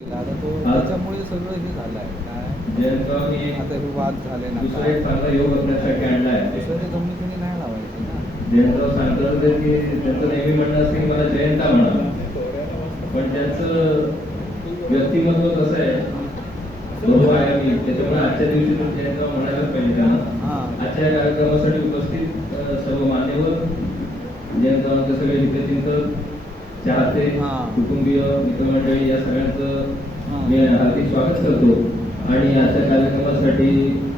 आता तो त्याच्यामुळे सगळं हे झालं आहे काय आता हे वाद झाले ना दुसरा एक चांगला योग आपल्यासाठी आणला आहे. दुसऱ्याच्या जमिनीने नाही लावायचे ना. जयंतराव सांगतात की त्यांचं नेहमी म्हणणं असते की मला जयंता म्हणा, पण त्यांचं व्यक्तिमत्व कसं आहे बहुआयामी, त्याच्यामुळे आजच्या दिवशी जयंतराव म्हणायलाच पाहिजे त्यांना. आजच्या कार्यक्रमासाठी उपस्थित सर्व मान्यवर, जयंतरावांचे सगळे हितचिंतक, चाहते, कुटुंबीय, मित्रमंडळी, या सगळ्यांचं मी हार्दिक स्वागत करतो. आणि आजच्या कार्यक्रमासाठी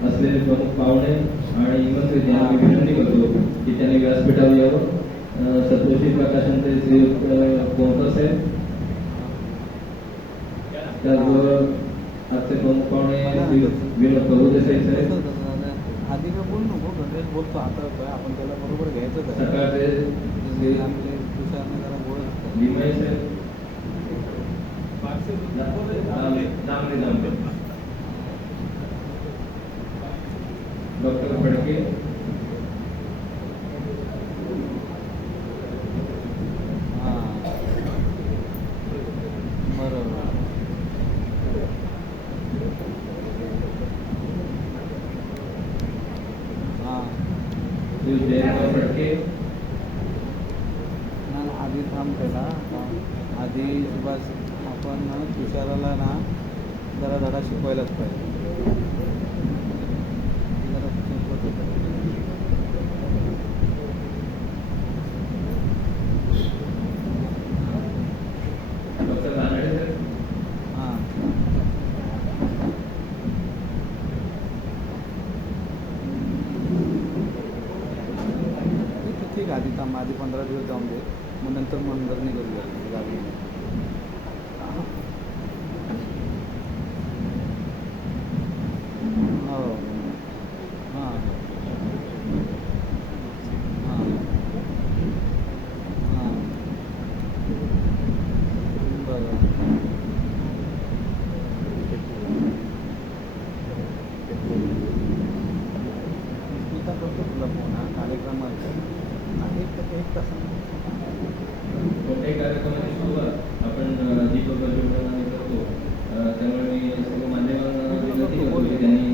असलेले प्रमुख पाहुणे आणि निमंत्रित यांना मी विनंती करतो की त्यांनी व्यासपीठावर यावं. सत्तोषी प्रकाशनचे श्री कोणकर साहेब, त्याचबरोबर आजचे प्रमुख पाहुणे विनोद प्रभुदेसाई साहेब, आधी का बोल नको गणेश बोलतो आता आपण त्याला बरोबर घ्यायचं सकाळचे आपले तुषारने जरा बोलत लिमय साहेब, डॉक्टर फडके, बरोबर जयंतराव फडके, आधी थांब केला आधी बस आपण तुषाराला ना जरा धडा शिकवायलाच पाहिजे. जरा शिकवत होतं. डॉक्टर रानडे साहेब, ठीक आहे. आधी थांब, आधी 15 दिवस जाऊन दे, मग नंतर मनधरणी करूया गावी. हो हां हां हां बरं. स्मिता करतो तुला फोन हा कार्यक्रमाचा एक तास कोणत्याही कार्यक्रमाची सुरुवात आपण दीपक प्रज्वलनाने करतो. त्यामुळे मी सर्व मान्यवरांना विनंती करतो की त्यांनी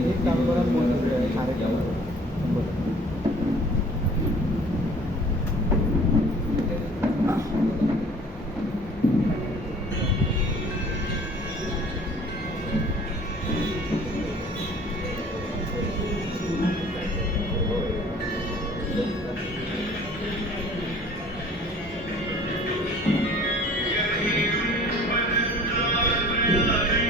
Thank you.